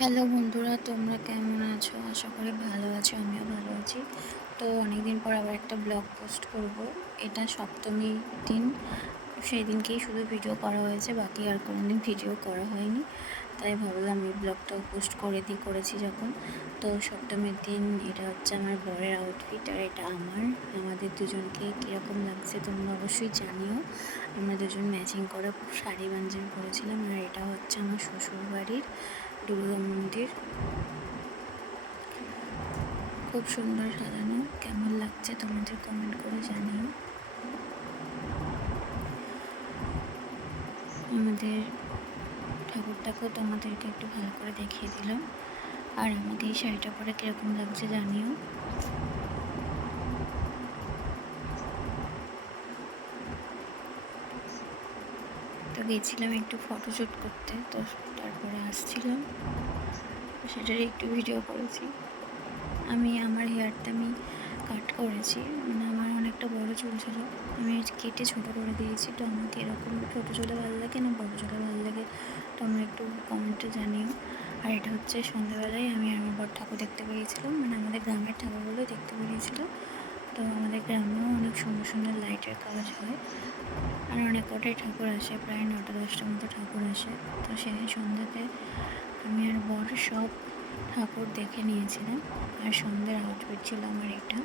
Hello বন্ধুরা, তোমরা কেমন আছো? আশা করি ভালো আছো, আমিও ভালো আছি। তো অনেকদিন পর আবার একটা ব্লগ পোস্ট করব। এটা সপ্তমীর দিন, সেই দিনকেই শুধু ভিডিও করা হয়েছে, বাকি আর কোনো দিন ভিডিও করা হয়নি। তাই ভাবলাম এই ব্লগটাও পোস্ট করেছি যখন। তো সপ্তমীর দিন এটা হচ্ছে আমার বরের আউটফিট, আর এটা আমাদের দুজনকে কীরকম লাগছে তোমরা অবশ্যই জানিও। আমরা দুজন ম্যাচিং করা শাড়ি বাঞ্জান করেছিলাম। আর এটা হচ্ছে আমার শ্বশুর বাড়ির দুর্গা মন্দির, খুব সুন্দর সাজানো। কেমন লাগছে তোমাদের কমেন্ট করে জানিও। আমাদের ঠাকুরটাকেও তোমাদেরকে একটু ভালো করে দেখিয়ে দিলাম। আর আমাকে এই শাড়িটা পরে কীরকম লাগছে জানিও। তো গেছিলাম একটু ফটোশ্যুট করতে, তো তারপরে আসছিলাম, সেটার একটু ভিডিও করেছি। আমার হেয়ারটা কাট করেছি, মানে আমার অনেকটা বড় চুল ছিল, আমি কেটে ছোটো করে দিয়েছি। তো আমাকে এরকম ছোটো চুলে ভালো লাগে না বড় চুলে ভালো লাগে, তো আমরা একটু কমেন্টে জানিও। আর এটা হচ্ছে সন্ধ্যাবেলায় আমি আমার বর ঠাকুর দেখতে বেরিয়েছিলাম, মানে আমাদের গ্রামের ঠাকুরগুলো দেখতে বেরিয়েছিল। তো আমাদের গ্রামেও অনেক সুন্দর সুন্দর লাইটের কাজ হয়, আর অনেক কটাই ঠাকুর আসে, প্রায় 9টা-10টার মতো ঠাকুর আসে। তো সেই সন্ধ্যাতে আমি আর বর সব ঠাকুর দেখে নিয়েছিলাম। আর সন্ধ্যের আউটফিট ছিল আমার এটা।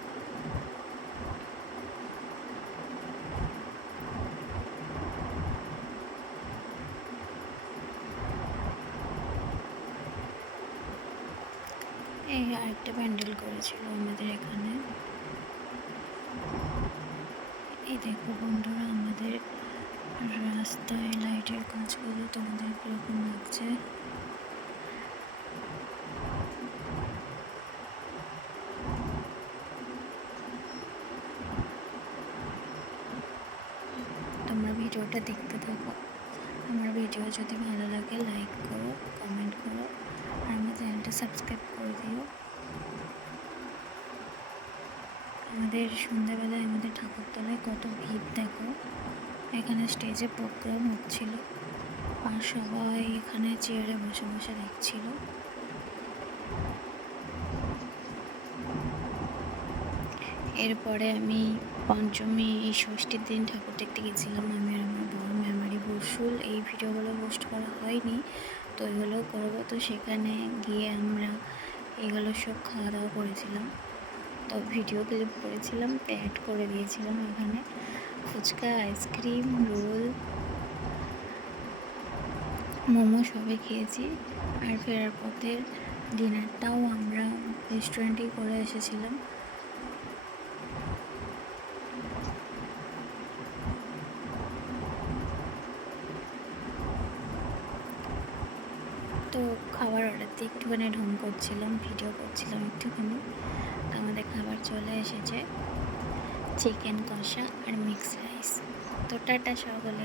এই আরেকটা প্যান্ডেল করেছিল আমাদের এখানে। এই দেখো বন্ধুরা, আমাদের রাস্তায় লাইটের কাজগুলো তোমাদের কীরকম লাগছে। তোমরা ভিডিওটা দেখতে থাকো। আমার ভিডিও যদি ভালো লাগে লাইক করো, কমেন্ট করো, আর আমার চ্যানেলটা সাবস্ক্রাইব করে দিও। আমাদের সন্ধ্যাবেলায় আমাদের ঠাকুরতলায় কত ভিড় দেখো। এখানে স্টেজে প্রোগ্রাম হচ্ছিল, আর সবাই এখানে চেয়ারে বসে বসে দেখছিল। এরপরে আমি পঞ্চমী এই ষষ্ঠীর দিন ঠাকুর দেখতে গেছিলাম, আমি আর আমার বর মেমারি বসুল। এই ভিডিওগুলো পোস্ট করা হয়নি, তো এগুলো করবো। তো সেখানে গিয়ে আমরা এগুলো সব খাওয়া দাওয়া করেছিলাম, তো ভিডিও ক্লিপ করেছিলাম, তো অ্যাড করে দিয়েছিলাম এখানে। ফুচকা, আইসক্রিম, রোল, মোমো সবই খেয়েছি। আর ফেরার পথের ডিনারটাও আমরা রেস্টুরেন্টেই করে এসেছিলাম। তো খাবার অর্ডার দিয়ে একটুখানি ঢং করছিলাম, ভিডিও করছিলাম একটুখানি। তো আমাদের খাবার চলে এসেছে, চিকেন কষা আর মিক্স রাইস। তো টাটা সকলে।